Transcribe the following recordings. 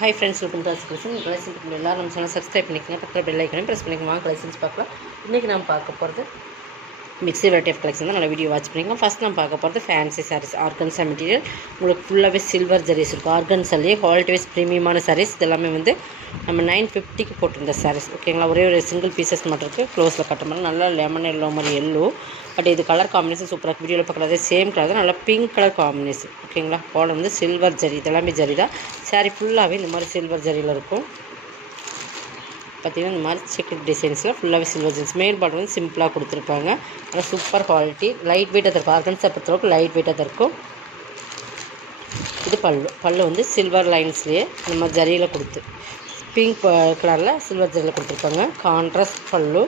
Hi friends, welcome to collection. Collection எல்லாரும் நம்ம channel subscribe பண்ணிக்கங்க, பக்கத்தில் பெல் ஐக்கனையும் ப்ரெஸ் பண்ணிக்கோங்க. கலெக்ஷன்ஸ் பார்க்கலாம். இன்றைக்கி நம்ம பார்க்க போகிறது மிக்ஸி வெரைட்டி ஆஃப் கலெக்ஷன் தான். நல்லா வீடியோ வாட்ச் பண்ணிக்கோங்க. ஃபஸ்ட் நம்ம பார்க்க போகிறது ஃபேன்சி சாரீஸ். ஆர்கன்ஸா மெட்டீரியல், உங்களுக்கு ஃபுல்லாகவே சில்வர் ஜரிஸ் இருக்கும். ஆர்கன்ஸாலேயே குவாலிட்டி வைஸ் ப்ரீமியமான சாரீஸ். இதெல்லாமே வந்து நம்ம 950க்கு போட்டிருந்த சாரீஸ். ஓகேங்களா, ஒரே ஒரு சிங்கிள் பீசஸ் மட்டும் இருக்குது. க்ளோஸில் கட்ட மாதிரி நல்லா லெமன் எல்லோ மாதிரி எல்லோ. பட் இது கலர் காம்பினேஷன் சூப்பராக வீடியோவில் பார்க்குறது சேம் கலர் தான், நல்லா பிங்க் கலர் காம்பினேஷன். ஓகேங்களா, பால் வந்து சில்வர் ஜரி, இதெல்லாமே ஜரி தான். சாரீ ஃபுல்லாகவே இந்த மாதிரி சில்வர் ஜரியில் இருக்கும். பார்த்திங்கன்னா இந்த மாதிரி செக்கட் டிசைன்ஸில் ஃபுல்லாகவே சில்வர் ஜரிஸ். மெயின் பார்டர் வந்து சிம்பிளாக கொடுத்துருப்பாங்க. நல்லா சூப்பர் குவாலிட்டி, லைட் வெயிட்டாக தான் இருக்கும். ஆர்கன்ஸா பொறுத்தளவுக்கு லைட் வெயிட்டாக தான் இருக்கும். இது பல்லு வந்து சில்வர் லைன்ஸ்லேயே இந்த மாதிரி ஜரியில் கொடுத்து பிங்க் கலரில் சில்வர் ஜரியில் கொடுத்துருப்பாங்க. கான்ட்ராஸ்ட் பல்லு.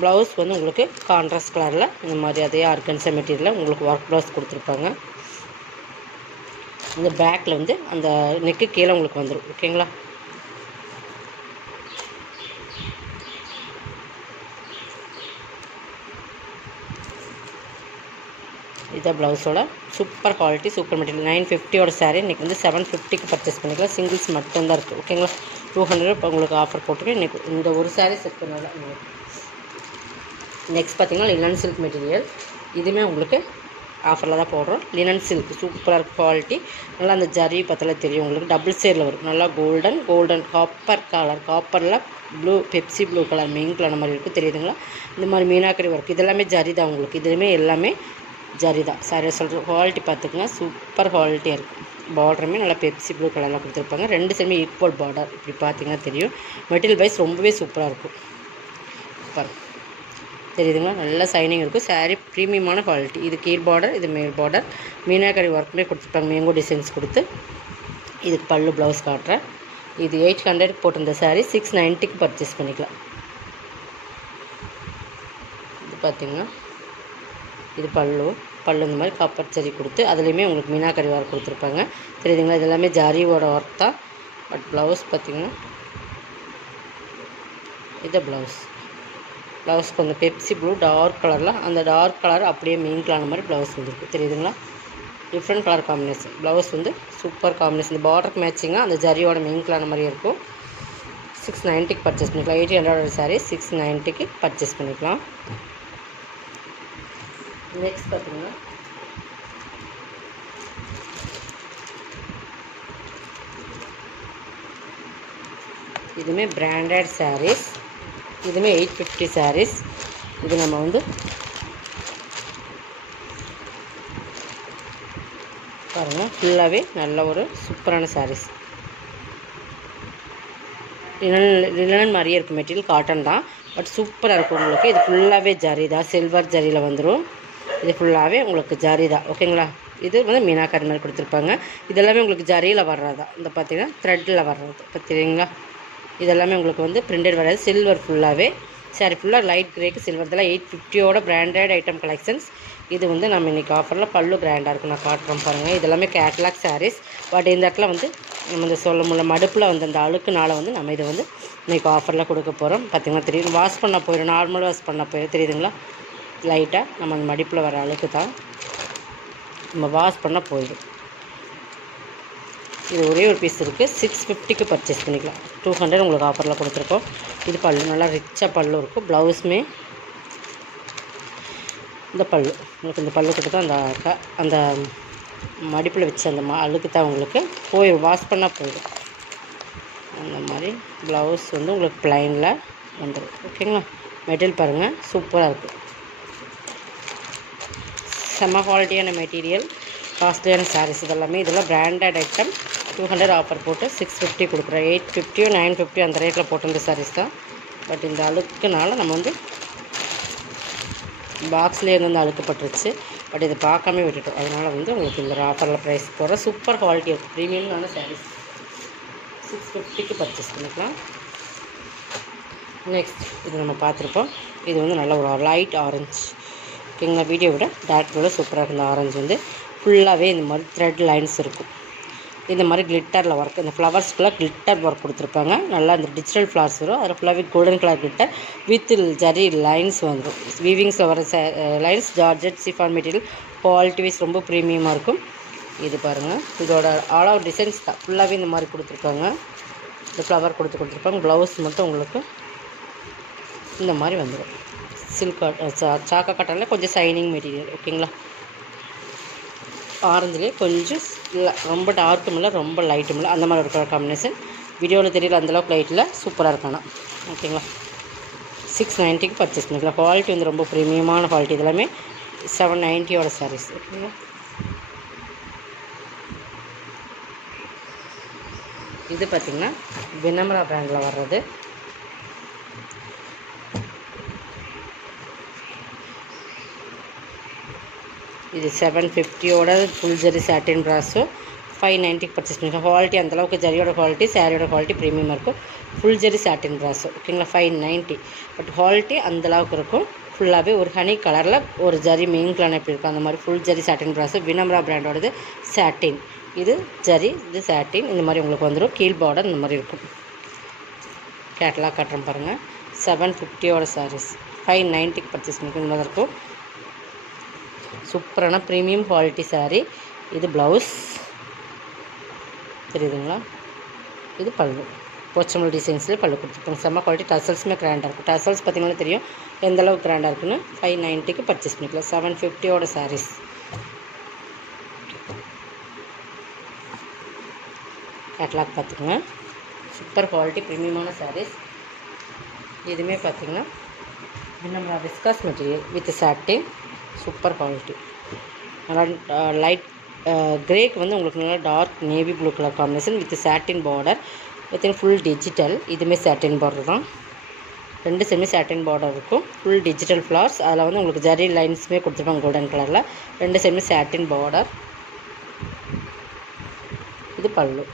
ப்ளவுஸ் வந்து உங்களுக்கு கான்ட்ராஸ்ட் கலரில் இந்த மாதிரி அதே ஆர்கன்ஸா மெட்டீரியலில் உங்களுக்கு ஒர்க் ப்ளவுஸ் கொடுத்துருப்பாங்க. இந்த பேக்கில் வந்து அந்த நெக்கு கீழே உங்களுக்கு வந்துடும். ஓகேங்களா, இதான் ப்ளவுஸோட சூப்பர் குவாலிட்டி, சூப்பர் மெட்டீரியல். 950யோட சாரீ இன்றைக்கி வந்து 750க்கு பர்ச்சேஸ் பண்ணிக்கலாம். சிங்கிள்ஸ் மட்டும்தான் இருக்குது. ஓகேங்களா, 200 இப்போ உங்களுக்கு ஆஃபர் போட்டுருக்கு. இன்றைக்கி இந்த ஒரு சாரீ செட் பண்ணல உங்களுக்கு. நெக்ஸ்ட் பார்த்திங்கன்னா லினன் சில்க் மெட்டீரியல். இதுவுமே உங்களுக்கு ஆஃபரில் தான் போடுறோம். லினன் சில்க் சூப்பராக குவாலிட்டி. நல்லா அந்த ஜரி பற்றில தெரியும் உங்களுக்கு. டபுள் ஷேடில் வரும். நல்லா கோல்டன் காப்பர் கலர், காப்பரில் blue, Pepsi blue colour, main colour மாதிரி இருக்குது. தெரியுதுங்களா, இந்த மாதிரி மீனாக்கரி ஒர்க். இதெல்லாமே ஜரி தான் உங்களுக்கு. இதுவுமே எல்லாமே ஜரி தான். சாரி சொல்கிற குவாலிட்டி பார்த்துக்குங்க, சூப்பர் குவாலிட்டியாக இருக்கும். பார்டருமே நல்லா பெப்சி ப்ளூ கலரில் கொடுத்துருப்பாங்க. ரெண்டு சைடுமே ஈக்குவல் பார்டர். இப்படி பார்த்தீங்கன்னா தெரியும். மெட்டீரியல் வைஸ் ரொம்பவே சூப்பராக இருக்கும். பாருங்க, தெரியுதுங்களா, நல்லா சைனிங் இருக்கும். சாரீ ப்ரீமியமான குவாலிட்டி. இது கீழ் பார்டர், இது மேல் பார்டர். மீனாக்கரி ஒர்க்குமே கொடுத்துருப்பாங்க. மேங்கோ டிசைன்ஸ் கொடுத்து. இதுக்கு பல்லு ப்ளவுஸ் காட்டுறேன். இது 800க்கு போட்டிருந்த சாரீ 690க்கு பர்ச்சேஸ் பண்ணிக்கலாம். இது பார்த்திங்கன்னா இது பல்லு இந்த மாதிரி காப்பர் ஜரி கொடுத்து அதுலேயுமே உங்களுக்கு மீனாக்கரி ஒர்க் கொடுத்துருப்பாங்க. தெரியுதுங்களா, இது எல்லாமே ஜரியோட ஒர்க் தான். பட் ப்ளவுஸ் பார்த்திங்கன்னா இது ப்ளவுஸ் கொஞ்சம் பெப்சி ப்ளூ டார்க் கலரில், அந்த டார்க் கலர் அப்படியே மெயின் கலர் மாதிரி ப்ளவுஸ் வந்துருக்கு. தெரியுதுங்களா, டிஃப்ரெண்ட் கலர் காம்பினேஷன். ப்ளவுஸ் வந்து சூப்பர் காம்பினேஷன். இந்த பார்டருக்கு மேட்சிங்காக அந்த ஜரியோட மெயின் கலர் மாதிரி இருக்கும். 690க்கு பர்ச்சேஸ் பண்ணிக்கலாம். 800 சாரீ 690க்கு பர்ச்சேஸ் பண்ணிக்கலாம். நெக்ஸ்ட் பார்த்தீங்கன்னா இதுவுமே பிராண்டட் சாரீஸ். இதுவுமே 850 சாரீஸ். இது நம்ம வந்து பாருங்கள், ஃபுல்லாகவே நல்ல ஒரு சூப்பரான சாரீஸ். லினன் மாதிரியே இருக்கும். மெட்டீரியல் காட்டன் தான், பட் சூப்பராக இருக்கும் உங்களுக்கு. இது ஃபுல்லாகவே ஜரி தான், சில்வர் ஜரியில் வந்துடும். இது ஃபுல்லாகவே உங்களுக்கு ஜரி தான். ஓகேங்களா, இது வந்து மீனாக்கரி மாதிரி கொடுத்துருப்பாங்க. இதெல்லாமே உங்களுக்கு ஜரியில் வர்றதா. இந்த பார்த்திங்கன்னா த்ரெட்டில் வர்றது. பார்த்துறீங்களா, இதெல்லாமே உங்களுக்கு வந்து பிரிண்டட் வராது. சில்வர் ஃபுல்லாகவே சாரி ஃபுல்லாக லைட் கிரேக்கு சில்வர். இதெல்லாம் 850யோட பிராண்டட் ஐட்டம் கலெக்ஷன்ஸ். இது வந்து நம்ம இன்றைக்கி ஆஃபரில் பல்லு கிராண்டாக இருக்கும். நான் காட்டுறோம் பாருங்கள். இதெல்லாமே கேட்லாக் சாரீஸ். பட் இந்த இடத்துல வந்து நம்ம இந்த சொல்ல முடியல மடுப்பில் வந்து அந்த அழுக்குனால வந்து நம்ம இதை வந்து இன்றைக்கி ஆஃபரில் கொடுக்க போகிறோம். பார்த்திங்கன்னா தெரியும், வாஷ் பண்ண போயிடும், நார்மல் வாஷ் பண்ண போயிடும். தெரியுதுங்களா, லைட்டாக நம்ம அந்த மடிப்பில் வர அழுக்கு தான் நம்ம வாஷ் பண்ண போயிடும். இது ஒரே ஒரு பீஸ் இருக்குது. 650க்கு பர்ச்சேஸ் பண்ணிக்கலாம். 200 உங்களுக்கு ஆஃபரில் கொடுத்துருக்கோம். இது பல்லு நல்லா ரிச்சாக பல்லு இருக்கும். ப்ளவுஸுமே இந்த பல்லு உங்களுக்கு, இந்த பல்லு கிட்ட தான் அந்த மடிப்பில் வச்சு அந்த அழுக்கு தான் உங்களுக்கு போயிடும், வாஷ் பண்ணால் போயிடும். அந்த மாதிரி ப்ளவுஸ் வந்து உங்களுக்கு ப்ளைனில் வந்துடும். ஓகேங்களா, மெட்டீரியல் பாருங்கள், சூப்பராக இருக்குது. செம்ம குவாலிட்டியான மெட்டீரியல், காஸ்ட்லியான சாரீஸ் இதெல்லாமே. இதெல்லாம் பிராண்டட் ஐட்டம். 200 ஆஃபர் போட்டு 650 கொடுக்குறேன். 850 950 அந்த ரேட்டில் போட்டிருந்த சாரீஸ் தான். பட் இந்த அழுக்குனால நம்ம வந்து பாக்ஸ்லேயே வந்து அழுக்கப்பட்டுருச்சு. பட் இதை பார்க்காம விட்டுட்டோம். அதனால் வந்து உங்களுக்கு இந்த ஆஃபரில் ப்ரைஸ் போடுற சூப்பர் குவாலிட்டி இருக்கும். ப்ரீமியமான சாரீஸ் 650க்கு பர்ச்சேஸ் பண்ணிக்கலாம். நெக்ஸ்ட் இது நம்ம பார்த்துருப்போம். இது வந்து நல்ல ஒரு லைட் ஆரஞ்சு. ஓகேங்களா, வீடியோ விட டார்க் விட சூப்பராக இருக்கும். இந்த ஆரஞ்சு வந்து ஃபுல்லாகவே இந்த மாதிரி த்ரெட் லைன்ஸ் இருக்கும். இந்த மாதிரி கிளிட்டரில் ஒர்க், இந்த ஃப்ளவர்ஸ்க்குள்ளே கிளிட்டர் ஒர்க் கொடுத்துருப்பாங்க. நல்லா இந்த டிஜிட்டல் ஃப்ளவர்ஸ் வரும். அதில் ஃபுல்லாகவே golden colour glitter with zari lines வந்துடும். வீவிங்ஸில் வர lines georgette chiffon material quality wise ரொம்ப ப்ரீமியமாக இருக்கும். இது பாருங்கள், இதோட ஆல் ஓவர் டிசைன்ஸ் தான் ஃபுல்லாகவே இந்த மாதிரி கொடுத்துருக்காங்க. இந்த ஃப்ளவர் கொடுத்துருப்பாங்க. ப்ளவுஸ் மட்டும் உங்களுக்கு இந்த மாதிரி வந்துடும். சில்க் சாக்கா காட்டனில் கொஞ்சம் ஷைனிங் மெட்டீரியல். ஓகேங்களா, ஆரஞ்சுலேயே கொஞ்சம் ரொம்ப டார்க்கும் இல்லை ரொம்ப லைட்டும் இல்லை, அந்த மாதிரி இருக்கிற காம்பினேஷன். வீடியோவில் தெரியல அந்தளவுக்கு லைட்டில் சூப்பராக இருக்கணும். ஓகேங்களா, 690க்கு பர்ச்சேஸ் பண்ணிக்கலாம். குவாலிட்டி வந்து ரொம்ப ப்ரீமியமான குவாலிட்டி. இதெல்லாமே 790யோட சாரீஸ். ஓகேங்களா, இது பார்த்திங்கன்னா வினம்ரா பிராண்டில் வர்றது. இது 750யோட ஃபுல் ஜரி சாட்டின் ப்ராஸோ 590க்கு பர்ச்சேஸ் பண்ணிக்கலாம். குவாலிட்டி அந்தளவுக்கு ஜரியோட குவாலிட்டி, சாரியோட குவாலிட்டி ப்ரீமியமாக இருக்கும். ஃபுல் ஜரி சாட்டின் ப்ராஸோ. ஓகேங்களா, 590. பட் குவாலிட்டி அந்தளவுக்கு இருக்கும். ஃபுல்லாகவே ஒரு ஹனி கலரில் ஒரு ஜரி மெயின் கலர் எப்படி இருக்கும் அந்த மாதிரி ஃபுல் ஜரி சாட்டின் ப்ராஸோ. வினம்ரா பிராண்டோடது சாட்டின். இது ஜரி, இது சாட்டின். இந்த மாதிரி உங்களுக்கு வந்துடும். கீழ் பார்டர் இந்த மாதிரி இருக்கும். கேட்லாக் காட்டுறேன் பாருங்கள். 750யோட சாரீஸ் 590க்கு பர்ச்சேஸ் பண்ணிக்கலாம். இந்த மாதிரி இருக்கும். சூப்பரான ப்ரீமியம் குவாலிட்டி சாரீ. இது ப்ளவுஸ் தெரியுதுங்களா, இது பல்லு. போச்சமல் டிசைன்ஸ்லேயே பல்லு கொடுத்துருப்பாங்க. செம்ம குவாலிட்டி. டசல்ஸுமே கிராண்டாக இருக்கும். டசல்ஸ் பார்த்திங்கன்னா தெரியும் எந்தளவுக்கு கிராண்டாக இருக்குன்னு. 590க்கு பர்ச்சேஸ் பண்ணிக்கலாம். 750யோட சாரீஸ். கேட்லாக் பார்த்துக்குங்க. சூப்பர் குவாலிட்டி ப்ரீமியமான சாரீஸ். இதுவுமே பார்த்திங்கன்னா Vinamra viscose material with satin. Super quality. நல்லா லைட் கிரேக்கு வந்து உங்களுக்கு நல்லா dark navy blue colour combination with satin border. பார்த்திங்கன்னா ஃபுல் டிஜிட்டல். இதுவுமே சாட்டின் பார்டர் தான். ரெண்டு செமி சாட்டின் பார்டர் இருக்கும். Full digital flowers. அதில் வந்து உங்களுக்கு ஜரி லைன்ஸுமே கொடுத்துருப்பாங்க கோல்டன் கலரில். ரெண்டு செமி சாட்டின் பார்டர். இது பல்லு.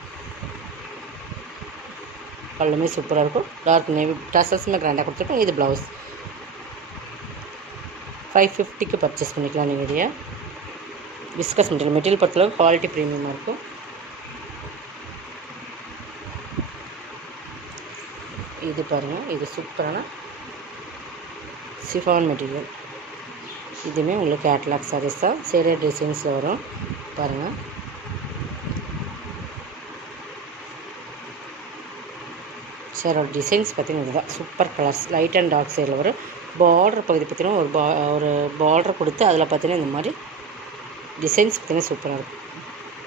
பல்லுமே சூப்பராக இருக்கும். டார்க் நேவி டசல்ஸுமே கிராண்டாக கொடுத்துருக்கோம். இது ப்ளவுஸ். 550க்கு பர்ச்சேஸ் பண்ணிக்கலாம். நீங்கள் விஸ்கஸ் மெட்டீரியல் பொறுத்தளவு குவாலிட்டி ப்ரீமியமாக இருக்கும். இது பாருங்கள், இது சூப்பரான சிஃபான் மெட்டீரியல். இதுவுமே உங்களுக்கு கேட்லாக் சாரீஸ் தான். சேரே டிசைன்ஸில் வரும் பாருங்கள். சேரோட டிசைன்ஸ் பார்த்திங்கன்னா இதுதான். Super colours. Light and dark சேரில் வரும். பார்டர் பகுதி பார்த்திங்கன்னா ஒரு பார்டர் கொடுத்து அதில் பார்த்திங்கன்னா இந்த மாதிரி டிசைன்ஸ் பார்த்திங்கன்னா சூப்பராக இருக்கும்.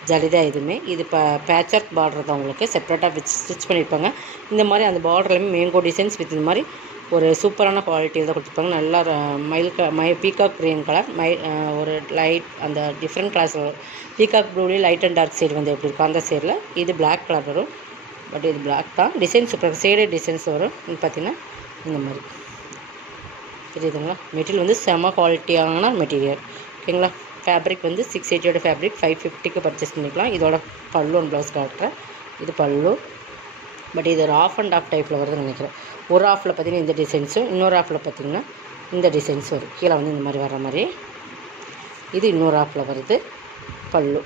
ஜலிதான் இதுவுமே. இது பேட்ச் ஒர்க் பார்டர் தான். உங்களுக்கு செப்பரேட்டாக ஸ்டிச் பண்ணியிருப்பாங்க. இந்த மாதிரி அந்த பார்டர்லையுமே மேங்கோ டிசைன்ஸ் வித் இந்த மாதிரி ஒரு சூப்பரான குவாலிட்டியில் தான் கொடுத்துருப்பாங்க. நல்லா பீகாக் க்ரீன் கலர், ஒரு லைட் அந்த டிஃப்ரெண்ட் கலர்ஸ் பீகாக் ப்ளூலேயே லைட் அண்ட் டார்க் ஷேட் வந்து எப்படி இருக்கும் அந்த ஷேடில். இது பிளாக் கலர் வரும். பட் இது பிளாக் தான். டிசைன் சூப்பராக ஷேடே டிசைன்ஸ் வரும். பார்த்திங்கன்னா இந்த மாதிரி தெரியுதுங்களா. மெட்டீரியல் வந்து செம குவாலிட்டியான மெட்டீரியல். ஓகேங்களா, ஃபேப்ரிக் வந்து 680யோட ஃபேப்ரிக் 550க்கு பர்ச்சேஸ் பண்ணிக்கலாம். இதோட பல்லு ஒன் ப்ளவுஸ் காட்டுறேன். இது பல்லு. பட் இது ஒரு ஆஃப் அண்ட் ஆஃப் டைப்பில் வருதுன்னு நினைக்கிறேன். ஒரு ஆஃபில் பார்த்திங்கன்னா இந்த டிசைன்ஸும், இன்னொரு ஆஃபில் பார்த்திங்கன்னா இந்த டிசைன்ஸ் வரும். கீழே வந்து இந்த மாதிரி வர மாதிரி. இது இன்னொரு ஆஃபில் வருது. பல்லு.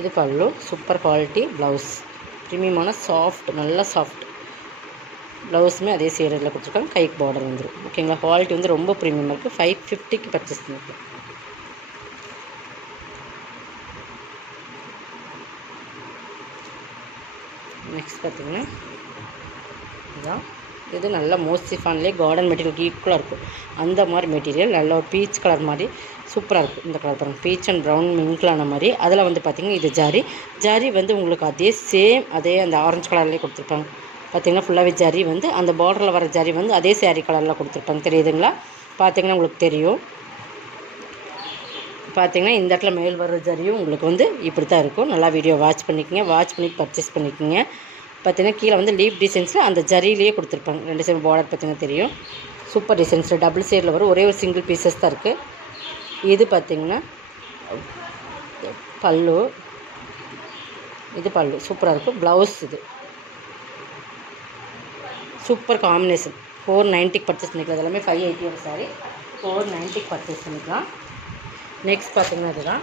இது பல்லு. Super quality blouse. ப்ரீமியமான சாஃப்ட், நல்ல சாஃப்ட் ப்ளவுஸுமே அதே சேரில் கொடுத்துருக்காங்க. கைக்கு பார்டர் வந்துடும். ஓகேங்களா, குவாலிட்டி வந்து ரொம்ப ப்ரீமியமாக இருக்குது. 550க்கு பர்ச்சேஸ் பண்ணிக்கலாம். நெக்ஸ்ட் பார்த்திங்கன்னா இதுதான். இது நல்ல மோஸ்டிஃபான்லேயே கார்டன் மெட்டீரியல் ஈக்குவலாக இருக்கும். அந்த மாதிரி மெட்டீரியல் நல்ல ஒரு பீச் கலர் மாதிரி சூப்பராக இருக்கும். இந்த கலர் பாருங்கள், பீச் அண்ட் ப்ரௌன் மிங்கிளான மாதிரி. அதில் வந்து பார்த்திங்கன்னா இது ஜரி வந்து உங்களுக்கு அதே சேம் அதே அந்த ஆரஞ்சு கலர்லேயே கொடுத்துருப்பாங்க. பார்த்திங்கன்னா ஃபுல்லாகவே ஜரி வந்து அந்த பார்டரில் வர ஜரி வந்து அதே சேரீ கலரில் கொடுத்துருப்பாங்க. தெரியுதுங்களா, பார்த்திங்கன்னா உங்களுக்கு தெரியும். பார்த்திங்கன்னா இந்த இடத்துல மேல் வர ஜரியும் உங்களுக்கு வந்து இப்படி தான் இருக்கும். நல்லா வீடியோ வாட்ச் பண்ணிக்கோங்க. வாட்ச் பண்ணி பர்ச்சேஸ் பண்ணிக்கோங்க. பார்த்திங்கன்னா கீழே வந்து லீஃப் டிசைன்ஸில் அந்த ஜரியிலேயே கொடுத்துருப்பாங்க. ரெண்டு சைடு பார்டர் பார்த்திங்கன்னா தெரியும். சூப்பர் டிசைன்ஸில் டபுள் ஷேடில் வரும். ஒரே ஒரு சிங்கிள் பீசஸ் தான் இருக்குது. இது பார்த்திங்கன்னா பல்லு. இது பல்லு சூப்பராக இருக்கும். ப்ளவுஸ் இது சூப்பர் காம்பினேஷன். 490க்கு பர்ச்சேஸ் பண்ணிக்கலாம். இதெல்லாமே 580 சாரி 490க்கு பர்ச்சேஸ் பண்ணிக்கலாம். நெக்ஸ்ட் பார்த்திங்கன்னா இதுதான்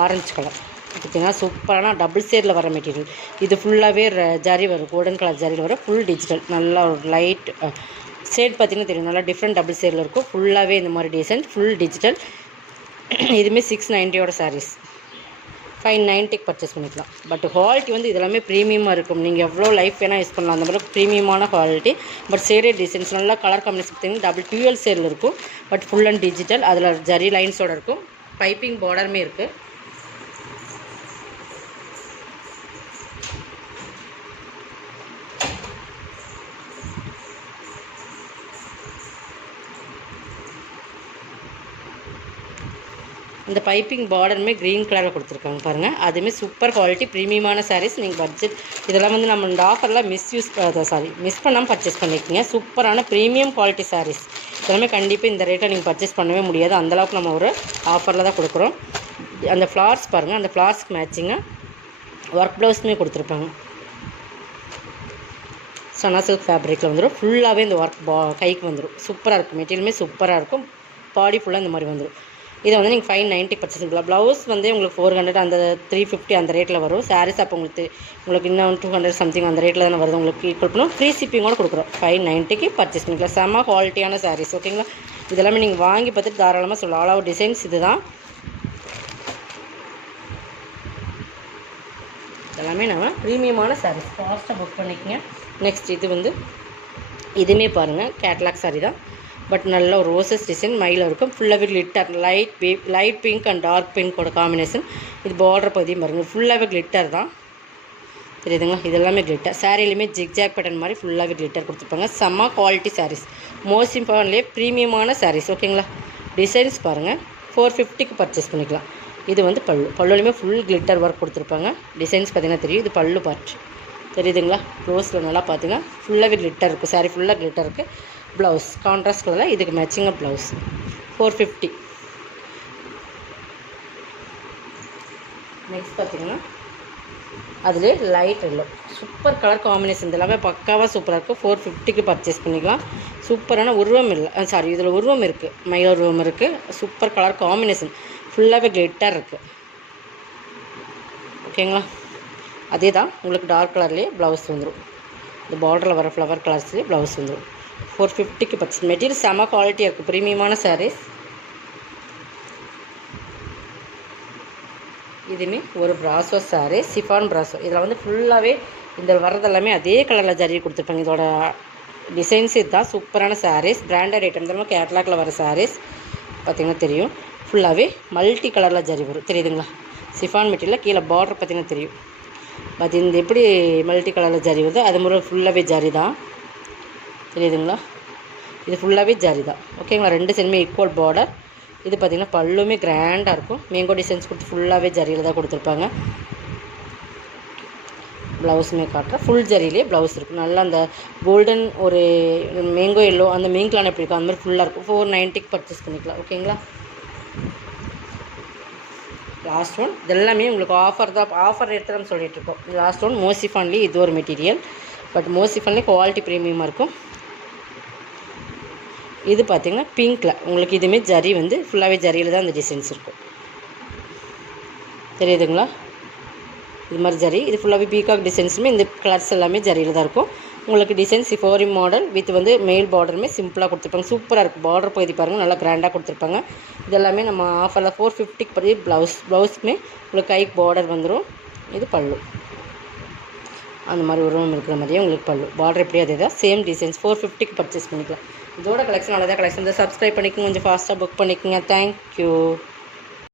ஆரஞ்சு கலர். பார்த்திங்கன்னா சூப்பரான டபுள் ஷேடில் வர மெட்டீரியல். இது ஃபுல்லாகவே ஜரி வரும். கோல்டன் கலர் ஜரியில் வரும். Full digital. நல்லா ஒரு லைட் ஷேட் பார்த்திங்கன்னா தெரியும், நல்லா டிஃப்ரெண்ட் டபுள் ஷேடில் இருக்கும். ஃபுல்லாகவே இந்த மாதிரி டிசைன், ஃபுல் டிஜிட்டல். இதுவுமே 690 சாரீஸ் 590 பர்ச்சேஸ் பண்ணிக்கலாம். பட் குவாலிட்டி வந்து இதெல்லாமே ப்ரீமியமாக இருக்கும். நீங்கள் எவ்வளோ லைஃப் வேணால் யூஸ் பண்ணலாம், அந்த மாதிரி ப்ரீமியமான குவாலிட்டி. பட் ஷேடட் டிசைன்ஸ் நல்லா கலர் காம்பினேஷன் பார்த்திங்கன்னா டபுள் டியூஎல் ஷேடில் இருக்கும். பட் ஃபுல் அண்ட் டிஜிட்டல், அதில் ஜரி லைன்ஸோடு இருக்கும். பைப்பிங் பார்டருமே இருக்குது. இந்த பைப்பிங் பார்டருமே க்ரீன் கலரில் கொடுத்துருக்காங்க பாருங்கள். அதுவுமே சூப்பர் குவாலிட்டி ப்ரீமியமான சாரீஸ். நீங்கள் பட்ஜெட் இதெல்லாம் வந்து நம்ம இந்த ஆஃபரில் மிஸ் பண்ணாமல் பர்ச்சேஸ் பண்ணிக்கோங்க. சூப்பரான ப்ரீமியம் குவாலிட்டி சாரீஸ் இதெல்லாமே கண்டிப்பாக இந்த ரேட்டை நீங்கள் பர்ச்சேஸ் பண்ணவே முடியாது. அந்தளவுக்கு நம்ம ஒரு ஆஃபரில் தான் கொடுக்குறோம். அந்த ஃப்ளார்ஸ் பாருங்கள், அந்த ஃப்ளார்ஸ்க்கு மேட்சிங்காக ஒர்க் ப்ளவுஸுமே கொடுத்துருப்பாங்க. சனா சில்க் ஃபேப்ரிக்கில் வந்துடும். ஃபுல்லாகவே இந்த ஒர்க் கைக்கு வந்துடும். சூப்பராக இருக்கும். மெட்டீரியலுமே சூப்பராக இருக்கும். பாடி ஃபுல்லாக இந்த மாதிரி வந்துடும். இதை வந்து நீங்கள் 590 பர்ச்சேஸ் பண்ணலாம். ப்ளவுஸ் வந்து உங்களுக்கு 400 அந்த 350 அந்த ரேட்டில் வரும். சாரீஸ் அப்போ உங்களுக்கு இன்னும் 200 சம்திங் அந்த ரேட்டில் தானே வருது. உங்களுக்கு ஈக்குவல் பண்ணும். ஃப்ரீ ஷிப்பிங்கோடு கொடுக்குறோம். 590க்கு பர்ச்சேஸ் பண்ணிக்கலாம். செம்ம குவாலிட்டியான சாரீஸ். ஓகேங்களா? இதெல்லாமே நீங்கள் வாங்கி பார்த்துட்டு தாராளமாக சொல்லலாம். ஆல் ஓவர் டிசைன்ஸ் இது தான். எல்லாமே நம்ம ப்ரீமியமான சாரீஸ். ஃபாஸ்ட்டாக புக் பண்ணிக்கோங்க. நெக்ஸ்ட் இது வந்து இதுவுமே பாருங்கள், கேட்லாக் சாரீ தான். பட் நல்ல ஒரு ரோசஸ் டிசைன் மயில இருக்கும். ஃபுல்லாகவே glitter, light pink and dark பிங்கோட காம்பினேஷன். இது பார்டர் பகுதியும் பாருங்கள், ஃபுல்லாகவே கிளிட்டர் தான். தெரியுதுங்களா? இது எல்லாமே கிளிட்டர். சாரீலையுமே ஜிக்ஜாக் பேட்டர்ன் மாதிரி ஃபுல்லாகவே கிளிட்டர் கொடுத்துருப்பாங்க. செம்ம குவாலிட்டி சாரீஸ். மோஸ்ட் இம்பார்ட்டன்ட்லேயே ப்ரீமியமான சாரீஸ். ஓகேங்களா? டிசைன்ஸ் பாருங்கள். 450க்கு பர்ச்சேஸ் பண்ணிக்கலாம். இது வந்து பல்லுலையுமே ஃபுல் கிளிட்டர் ஒர்க் கொடுத்துருப்பாங்க. டிசைன்ஸ் பார்த்திங்கன்னா தெரியும். இது பல்லு பார்ட் தெரியுதுங்களா? க்ளோஸில் நல்லா பார்த்தீங்கன்னா ஃபுல்லாகவே கிளிட்டர் இருக்குது. சாரீ ஃபுல்லாக கிளிட்டர் இருக்குது. ப்ளவுஸ் கான்ட்ராஸ்ட் கலரில் இதுக்கு மேட்சிங்காக ப்ளவுஸ் 450. நெக்ஸ்ட் பார்த்திங்கன்னா அதிலே light yellow super colour combination. எல்லாமே பக்காவாக சூப்பராக இருக்கும். 450க்கு பர்ச்சேஸ் பண்ணிக்கலாம். சூப்பரான உருவம் இல்லை, இதில் உருவம் இருக்குது, மயில் உருவம் இருக்குது. Super colour combination. ஃபுல்லாகவே கிளிட்டர் இருக்குது. ஓகேங்களா? அதே தான் உங்களுக்கு டார்க் கலர்லேயே ப்ளவுஸ் வந்துடும். இந்த பார்டரில் வர ஃப்ளவர் கலர்ஸ்லேயே ப்ளவுஸ் வந்துடும். 450க்கு பர்ச்சேஸ். மெட்டீரியல் செம குவாலிட்டியாக இருக்குது. ப்ரீமியமான சாரீஸ். இதுவுமே ஒரு ப்ராசோ சாரீ, சிஃபான் ப்ராசோ. இதில் வந்து ஃபுல்லாகவே இந்த வர்றதெல்லாமே அதே கலரில் ஜரி கொடுத்துருப்பாங்க. இதோட டிசைன்ஸ் இதுதான். சூப்பரான சாரீஸ். பிராண்டட் ஐட்டம் தான். கேட்லாகில் வர சாரீஸ் பார்த்திங்கன்னா தெரியும். ஃபுல்லாகவே மல்டி கலரில் ஜரி வரும். தெரியுதுங்களா? சிஃபான் மெட்டீரியலில் கீழே பார்டர் பார்த்திங்கன்னா தெரியும். அது இந்த எப்படி மல்டி கலரில் ஜரி வருதோ அது மாதிரி ஃபுல்லாகவே ஜரி தான். தெரியுதுங்களா? இது ஃபுல்லாகவே ஜரி தான். ஓகேங்களா? ரெண்டு சைடுமே ஈக்குவல் பார்டர். இது பார்த்திங்கன்னா பல்லுமே கிராண்டாக இருக்கும். மேங்கோ டிசைன்ஸ் கொடுத்து ஃபுல்லாகவே ஜரியில் தான் கொடுத்துருப்பாங்க. ப்ளவுஸுமே காட்டுறேன். ஃபுல் ஜரியிலே ப்ளவுஸ் இருக்கும். நல்லா அந்த கோல்டன் ஒரு மேங்கோ எல்லோ அந்த மீன்களான எப்படி இருக்கும் அந்த மாதிரி ஃபுல்லாக இருக்கும். 490க்கு பர்ச்சேஸ் பண்ணிக்கலாம். ஓகேங்களா? லாஸ்ட் ஒன் இதெல்லாமே உங்களுக்கு ஆஃபர் தான். ஆஃபர் ரேட்டு தான் சொல்லிகிட்ருக்கோம். Last one மோசிஃபான்லி. இது ஒரு மெட்டீரியல். பட் மோசிஃபான்லி குவாலிட்டி ப்ரீமியமாக இருக்கும். இது பார்த்திங்கன்னா பிங்க்கில் உங்களுக்கு இதுவுமே ஜரி வந்து ஃபுல்லாகவே ஜரியில் தான் அந்த டிசைன்ஸ் இருக்கும். தெரியுதுங்களா? இது மாதிரி ஜரி. இது ஃபுல்லாகவே பீகாக் டிசைன்ஸுமே இந்த கலர்ஸ் எல்லாமே ஜரியில் தான் இருக்கும். உங்களுக்கு டிசைன் சிஃபோரி மாடல் வித் வந்து மெயில் பார்டருமே சிம்பிளாக கொடுத்துருப்பாங்க. சூப்பராக இருக்குது. பார்டர் பகுதி பாருங்கள், நல்லா கிராண்டாக கொடுத்துருப்பாங்க. இதெல்லாமே நம்ம ஆஃபரில் 450க்கு படி ப்ளவுஸுமே உங்களுக்கு கைக்கு பார்டர் வந்துடும். இது பல்லு அந்த மாதிரி உருவம் இருக்கிற மாதிரியே உங்களுக்கு பல்லு. பார்டர் எப்படியே அதே தான். Same designs. 450க்கு பர்ச்சேஸ் பண்ணிக்கலாம். இதோட கலெக்ஷன் அவ்வளோதான். கலெக்ஷன் வந்து சப்ஸ்கிரைப் பண்ணிக்கோங்க. கொஞ்சம் ஃபாஸ்ட்டாக புக் பண்ணிக்கோங்க. தேங்க்யூ.